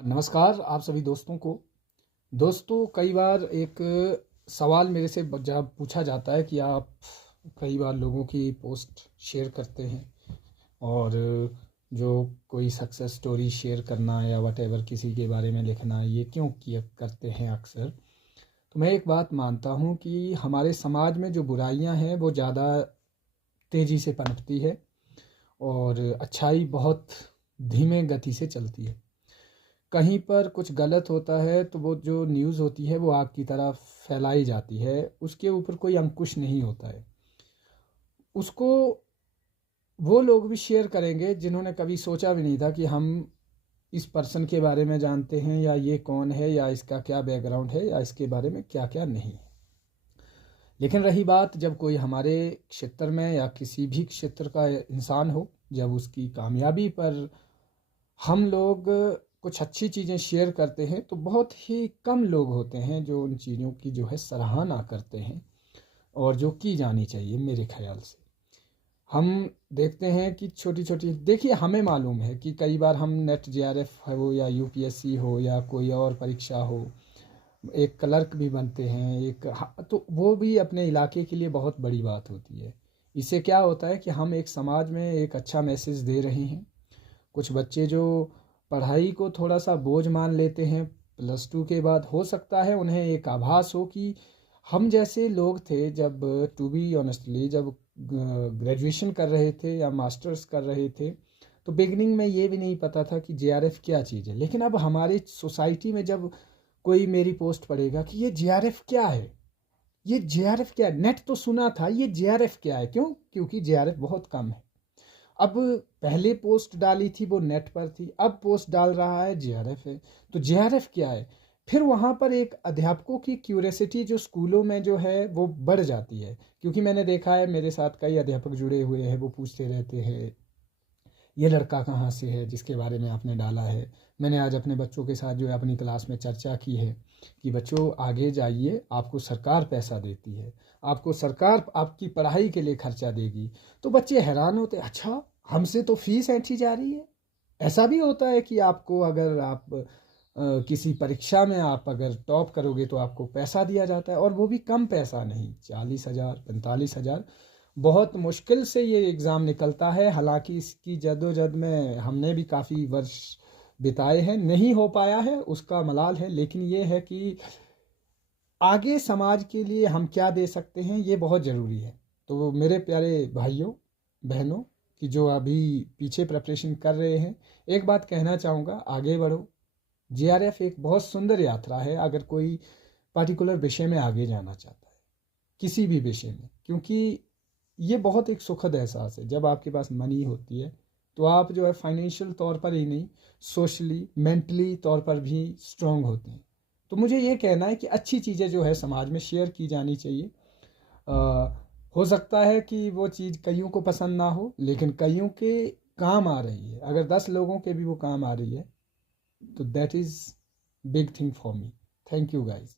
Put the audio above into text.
नमस्कार आप सभी दोस्तों को। दोस्तों, कई बार एक सवाल मेरे से जब पूछा जाता है कि आप कई बार लोगों की पोस्ट शेयर करते हैं और जो कोई सक्सेस स्टोरी शेयर करना या वटेवर किसी के बारे में लिखना, ये क्यों किया करते हैं अक्सर। तो मैं एक बात मानता हूँ कि हमारे समाज में जो बुराइयाँ हैं वो ज़्यादा तेज़ी से पनपती है और अच्छाई बहुत धीमे गति से चलती है। कहीं पर कुछ गलत होता है तो वो जो न्यूज़ होती है वो आग की तरह फैलाई जाती है, उसके ऊपर कोई अंकुश नहीं होता है। उसको वो लोग भी शेयर करेंगे जिन्होंने कभी सोचा भी नहीं था कि हम इस पर्सन के बारे में जानते हैं या ये कौन है या इसका क्या बैकग्राउंड है या इसके बारे में क्या क्या नहीं है। लेकिन रही बात जब कोई हमारे क्षेत्र में या किसी भी क्षेत्र का इंसान हो, जब उसकी कामयाबी पर हम लोग कुछ अच्छी चीज़ें शेयर करते हैं तो बहुत ही कम लोग होते हैं जो उन चीज़ों की जो है सराहना करते हैं और जो की जानी चाहिए। मेरे ख्याल से हम देखते हैं कि छोटी छोटी, देखिए हमें मालूम है कि कई बार हम नेट जेआरएफ हो या यूपीएससी हो या कोई और परीक्षा हो, एक क्लर्क भी बनते हैं तो वो भी अपने इलाके के लिए बहुत बड़ी बात होती है। इससे क्या होता है कि हम एक समाज में एक अच्छा मैसेज दे रहे हैं। कुछ बच्चे जो पढ़ाई को थोड़ा सा बोझ मान लेते हैं, प्लस टू के बाद हो सकता है उन्हें एक आभास हो कि हम जैसे लोग थे जब, टू बी ऑनेस्टली, जब ग्रेजुएशन कर रहे थे या मास्टर्स कर रहे थे तो बिगनिंग में ये भी नहीं पता था कि जेआरएफ क्या चीज़ है। लेकिन अब हमारी सोसाइटी में जब कोई मेरी पोस्ट पढ़ेगा कि ये जेआरएफ क्या है, ये जेआरएफ क्या है, नेट तो सुना था, ये जेआरएफ क्या है, क्यों? क्योंकि जेआरएफ बहुत कम है। अब पहले पोस्ट डाली थी वो नेट पर थी, अब पोस्ट डाल रहा है जेआरएफ है। तो जेआरएफ क्या है? फिर वहाँ पर एक अध्यापकों की क्यूरियोसिटी जो स्कूलों में जो है वो बढ़ जाती है, क्योंकि मैंने देखा है मेरे साथ कई अध्यापक जुड़े हुए हैं, वो पूछते रहते हैं ये लड़का कहाँ से है जिसके बारे में आपने डाला है। मैंने आज अपने बच्चों के साथ जो है अपनी क्लास में चर्चा की है कि बच्चों आगे जाइए, आपको सरकार पैसा देती है, आपको सरकार आपकी पढ़ाई के लिए खर्चा देगी। तो बच्चे हैरान होते, अच्छा हमसे तो फीस ऐंठी जा रही है। ऐसा भी होता है कि आपको अगर आप किसी परीक्षा में आप अगर टॉप करोगे तो आपको पैसा दिया जाता है, और वो भी कम पैसा नहीं, 40,000 45,000। बहुत मुश्किल से ये एग्ज़ाम निकलता है। हालांकि इसकी जद्दोजहद में हमने भी काफ़ी वर्ष बिताए हैं, नहीं हो पाया है उसका मलाल है। लेकिन ये है कि आगे समाज के लिए हम क्या दे सकते हैं ये बहुत ज़रूरी है। तो मेरे प्यारे भाइयों बहनों कि जो अभी पीछे प्रिपरेशन कर रहे हैं, एक बात कहना चाहूँगा, आगे बढ़ो। जेआरएफ एक बहुत सुंदर यात्रा है अगर कोई पर्टिकुलर विषय में आगे जाना चाहता है, किसी भी विषय में, क्योंकि ये बहुत एक सुखद एहसास है जब आपके पास मनी होती है तो आप जो है फाइनेंशियल तौर पर ही नहीं, सोशली मेंटली तौर पर भी स्ट्रांग होते हैं। तो मुझे ये कहना है कि अच्छी चीज़ें जो है समाज में शेयर की जानी चाहिए। हो सकता है कि वो चीज़ कईयों को पसंद ना हो, लेकिन कईयों के काम आ रही है। अगर 10 लोगों के भी वो काम आ रही है तो that is big thing for me. Thank you guys.